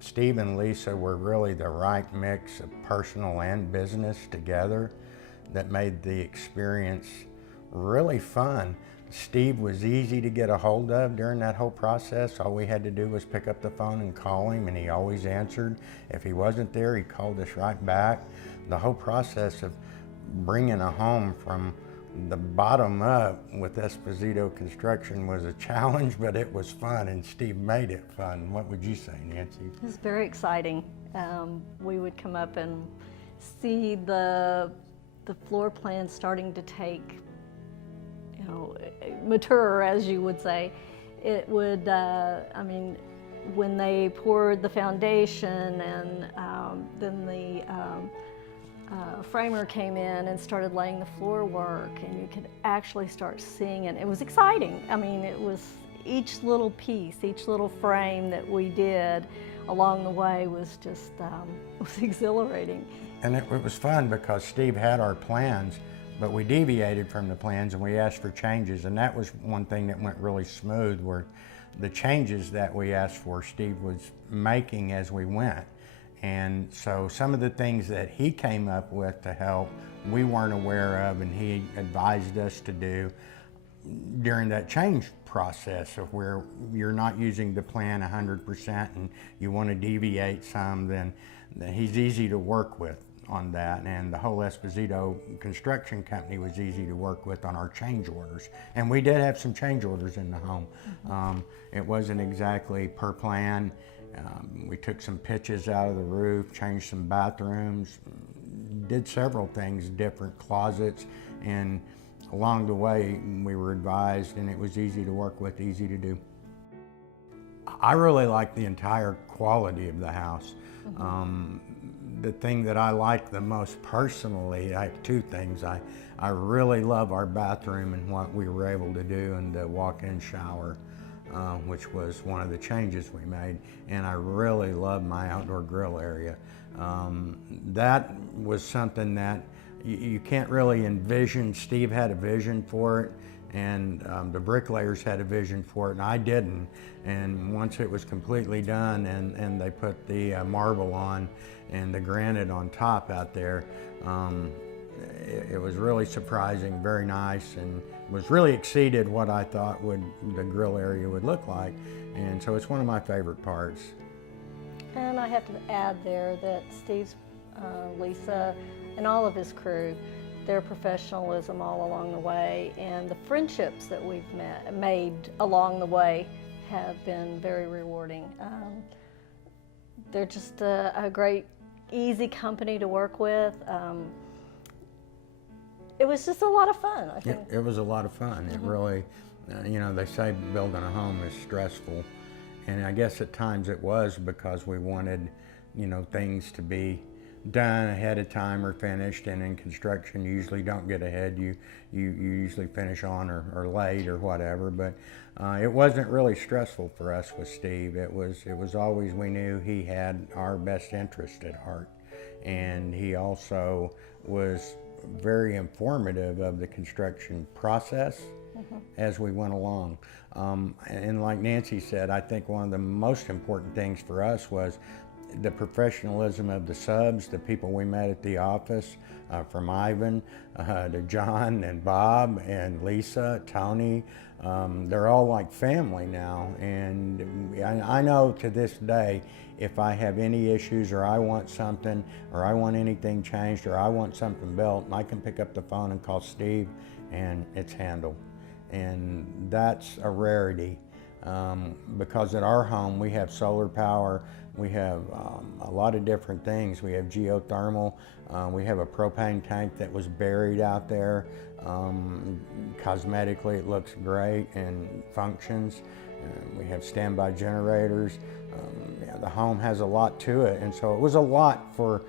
Steve and Lisa were really the right mix of personal and business together that made the experience really fun. Steve was easy to get a hold of during that whole process. All we had to do was pick up the phone and call him, and he always answered. If he wasn't there, he called us right back. The whole process of bringing a home from the bottom up with Esposito Construction was a challenge, but it was fun, and Steve made it fun. What would you say, Nancy? It was very exciting. We would come up and see the floor plan starting to take, mature, as you would say. It would, when they poured the foundation and then the framer came in and started laying the floor work, and you could actually start seeing it. It was exciting. It was each little piece, each little frame that we did along the way was just was exhilarating. And it was fun because Steve had our plans, but we deviated from the plans and we asked for changes, and that was one thing that went really smooth, were the changes that we asked for, Steve was making as we went. And so some of the things that he came up with to help, we weren't aware of, and he advised us to do during that change process of where you're not using the plan 100% and you want to deviate some, then he's easy to work with on that. And the whole Esposito Construction Company was easy to work with on our change orders. And we did have some change orders in the home. It wasn't exactly per plan. We took some pitches out of the roof, changed some bathrooms, did several things, different closets, and along the way we were advised, and it was easy to work with, easy to do. I really like the entire quality of the house. The thing that I like the most personally, I have two things. I really love our bathroom and what we were able to do, and the walk-in shower, which was one of the changes we made. And I really love my outdoor grill area. That was something that you can't really envision. Steve had a vision for it, and the bricklayers had a vision for it, and I didn't. And once it was completely done and they put the marble on and the granite on top out there, it was really surprising, very nice, and was really exceeded what I thought the grill area would look like. And so it's one of my favorite parts. And I have to add there that Steve's, Lisa, and all of his crew, their professionalism all along the way, and the friendships that we've made along the way have been very rewarding. They're just a great, easy company to work with. It was just a lot of fun, I think. It was a lot of fun. It really, they say building a home is stressful. And I guess at times it was, because we wanted, things to be done ahead of time or finished. And in construction, you usually don't get ahead. You usually finish on or late or whatever. But it wasn't really stressful for us with Steve. It was always, we knew he had our best interest at heart. And he also was very informative of the construction process as we went along. And like Nancy said, I think one of the most important things for us was the professionalism of the subs, the people we met at the office, from Ivan to John and Bob and Lisa, Tony. They're all like family now, and I know to this day, if I have any issues or I want something or I want anything changed or I want something built, I can pick up the phone and call Steve and it's handled. And that's a rarity, because at our home we have solar power, we have a lot of different things. We have geothermal, we have a propane tank that was buried out there. Cosmetically it looks great and functions. We have standby generators. The home has a lot to it, and so it was a lot for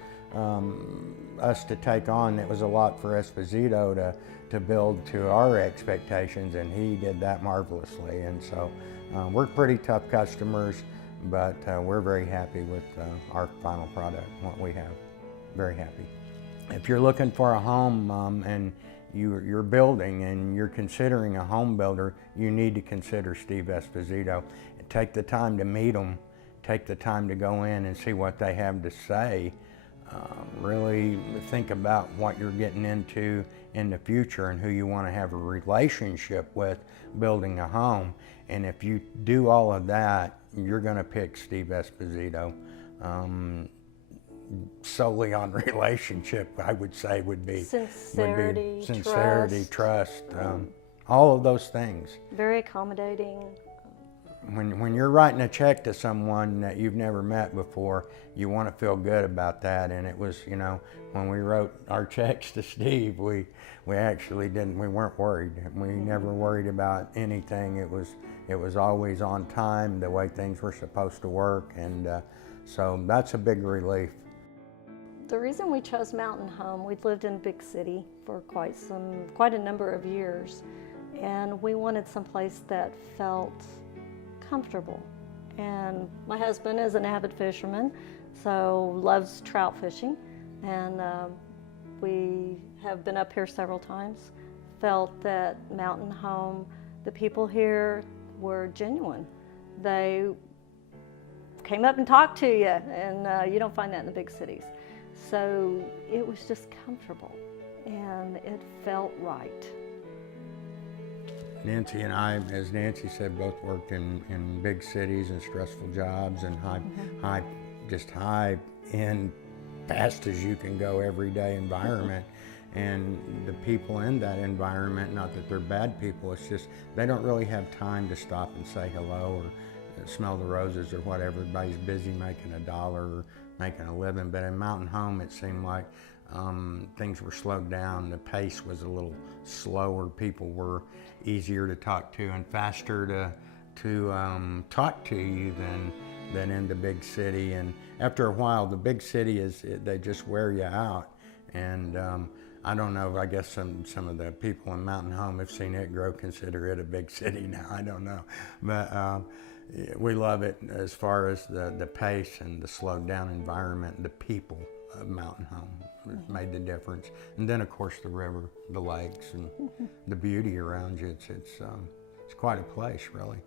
us to take on. It was a lot for Esposito to build to our expectations, and he did that marvelously. And so we're pretty tough customers, but we're very happy with our final product, what we have. Very happy. If you're looking for a home and you're building and you're considering a home builder, you need to consider Steve Esposito. Take the time to meet him, take the time to go in and see what they have to say. Really think about what you're getting into in the future and who you want to have a relationship with building a home. And if you do all of that, you're going to pick Steve Esposito. Solely on relationship, I would say would be sincerity, trust, all of those things. Very accommodating. When you're writing a check to someone that you've never met before, you want to feel good about that. And it was, you know, when we wrote our checks to Steve, we actually we weren't worried. We never worried about anything. It was always on time, the way things were supposed to work, and so that's a big relief. The reason we chose Mountain Home, we'd lived in a big city for quite a number of years, and we wanted someplace that felt comfortable. And my husband is an avid fisherman, so loves trout fishing, and we have been up here several times. Felt that Mountain Home, the people here were genuine. They came up and talked to you, and you don't find that in the big cities. So it was just comfortable, and it felt right. Nancy and I, as Nancy said, both worked in big cities and stressful jobs and high end, fast as you can go everyday environment. And the people in that environment, not that they're bad people, it's just they don't really have time to stop and say hello or smell the roses or whatever. Everybody's busy making $1 or making a living. But in Mountain Home, it seemed like things were slowed down. The pace was a little slower. People were easier to talk to and faster to talk to you than in the big city. And after a while, the big city they just wear you out. And I don't know, I guess some of the people in Mountain Home have seen it grow, consider it a big city now, I don't know. But we love it as far as the pace and the slowed down environment. The people of Mountain Home made the difference. And then of course the river, the lakes, and the beauty around you. It's quite a place, really.